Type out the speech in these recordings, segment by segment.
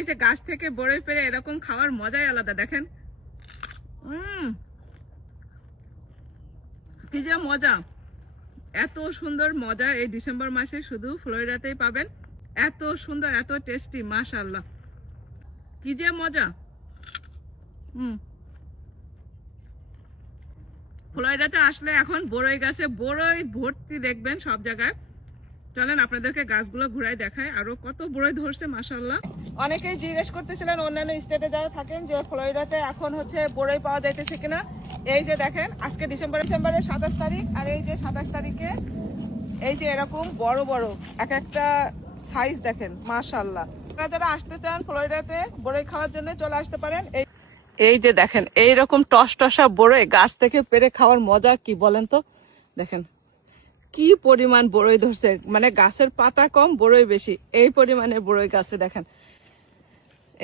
এই যে গাছ থেকে বড়ই পেরে এরকম খাওয়ার মজাই আলাদা। দেখেন কি যে মজা, এত সুন্দর মজা এই ডিসেম্বর মাসে শুধু ফ্লোরিডাতেই পাবেন। এত সুন্দর, এত টেস্টি, মাশাআল্লাহ, কি যে মজা। ফ্লোরিডাতে আসলে এখন বড়ই গাছে বড়ই ভর্তি দেখবেন সব জায়গায়। চলেন আপনাদেরকে গাছগুলো ঘুরাই দেখায়, আরো কত বড়ই ধরছে মাশাআল্লাহ। অনেকেই জিজ্ঞেস করতেছিলেন অন্যান্য স্টেটে যারা থাকেন যে ফ্লোরিডাতে এখন হচ্ছে বড়ই পাওয়া যাইতেছে কিনা। এই যে দেখেন আজকে ডিসেম্বরের 27 তারিখ, আর এই যে 27 তারিখে এই যে এরকম বড় বড় এক একটা সাইজ দেখেন মাশাআল্লাহ। আপনারা যারা আসতে চান ফ্লোরিডাতে বড়ই খাওয়ার জন্য চলে আসতে পারেন। এই যে দেখেন এইরকম টস টসা বড়ই গাছ থেকে পেরে খাওয়ার মজা কি বলেন তো। দেখেন কি পরিমাণ বড়ই ধরছে, মানে গাছের পাতা কম বড়ই বেশি, এই পরিমাণে বড়ই গাছে দেখেন।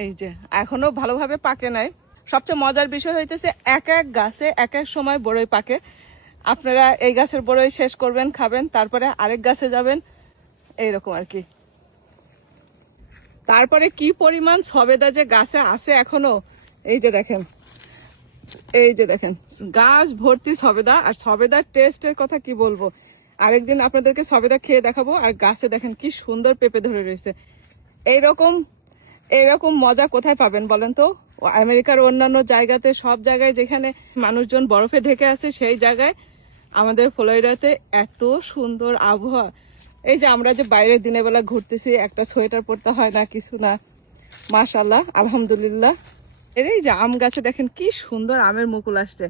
এই যে এখনো ভালোভাবে পাকে নাই। সবচেয়ে মজার বিষয় হইতেছে এক এক গাছে এক এক সময় বড়ই পাকে। আপনারা এই গাছের বড়ই শেষ করবেন, খাবেন, তারপরে আরেক গাছে যাবেন, এইরকম আর কি। তারপরে কি পরিমাণ সবেদা যে গাছে আছে এখনো। এই যে দেখেন, এই যে দেখেন গাছ ভর্তি সবেদা। আর সবেদার টেস্টের কথা কি বলবো, আরেকদিন আপনাদেরকে সবেদা খেয়ে দেখাবো। আর গাছে দেখেন কি সুন্দর পেঁপে ধরে রয়েছে। এইরকম মজা কোথায় পাবেন বলেন তো। আমেরিকার অন্যান্য জায়গাতে, সব জায়গায় যেখানে মানুষজন বরফে ঢেকে আছে, সেই জায়গায় আমাদের ফ্লোরিডাতে এত সুন্দর আবহাওয়া। এই যে আমরা যে বাইরে দিনের বেলা ঘুরতেছি, একটা সোয়েটার পরতে হয় না, কিছু না, মাশাআল্লাহ আলহামদুলিল্লাহ। এই যে আম গাছে দেখেন কি সুন্দর আমের মুকুল আসছে।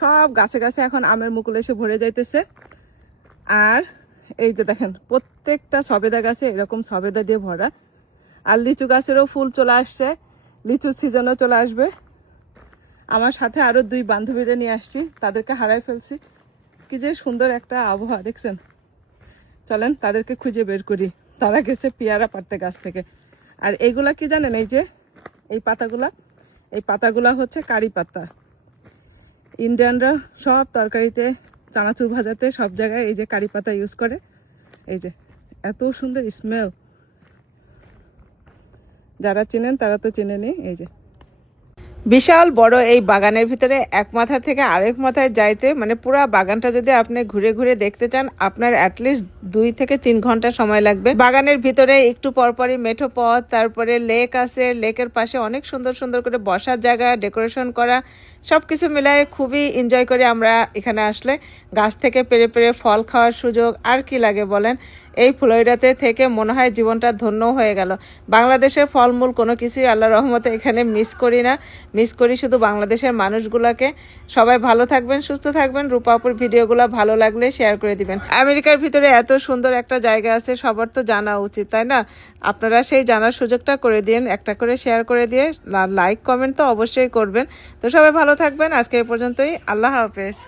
সব গাছে গাছে এখন আমের মুকুল এসে ভরে যাইতেছে। আর এই যে দেখেন প্রত্যেকটা সবেদা গাছে এরকম সবেদা দিয়ে ভরা। আর লিচু গাছেরও ফুল চলে আসছে, লিচুর সিজনও চলে আসবে। আমার সাথে আরো 2 বান্ধবীরা নিয়ে আসছি, তাদেরকে হারাই ফেলছি। কি যে সুন্দর একটা আবহাওয়া দেখছেন। চলেন তাদেরকে খুঁজে বের করি। তারা গেছে পেয়ারা পাড়তে গাছ থেকে। আর এইগুলা কি জানেন, এই যে এই পাতাগুলা হচ্ছে কারি পাতা। ইন্ডিয়ানরা সব তরকারিতে, চানাচুর ভাজাতে, সব জায়গায় এই যে কারি পাতা ইউজ করে। এই যে এত সুন্দর স্মেল, যারা চেনেন তারা তো চেনেনই। এই যে বিশাল বড় এই বাগানের ভিতরে এক মাথা থেকে আরেক মাথায় যাইতে, মানে পুরো বাগানটা যদি আপনি ঘুরে ঘুরে দেখতে চান, আপনার অ্যাটলিস্ট 2 থেকে 3 ঘন্টা সময় লাগবে। বাগানের ভিতরে একটু পরপরই মেঠো পথ, তারপরে লেক আছে, লেকের পাশে অনেক সুন্দর সুন্দর করে বসার জায়গা, ডেকোরেশন করা, সবকিছু মিলায়ে খুবই এনজয় করি আমরা এখানে আসলে। গাছ থেকে পেরে পেরে ফল খাওয়ার সুযোগ আর কি লাগে বলেন। এই ফ্লোরিডাতে থেকে মনে হয় জীবনটা ধন্য হয়ে গেল। বাংলাদেশের ফলমূল কোনো কিছুই আল্লাহর রহমতে এখানে মিস করি না, মিস করি শুধু বাংলাদেশের মানুষগুলোকে। সবাই ভালো থাকবেন, সুস্থ থাকবেন। রূপা আপুর ভিডিওগুলো ভালো লাগলে শেয়ার করে দিবেন। আমেরিকার ভিতরে এত সুন্দর একটা জায়গা আছে, সবার তো জানা উচিত, তাই না? আপনারা সেই জানার সুযোগটা করে দিন, একটা করে শেয়ার করে দিয়ে লাইক কমেন্ট তো অবশ্যই করবেন। তো সবাই ভালো থাকবেন। আজকে এই পর্যন্তই, আল্লাহ হাফেজ।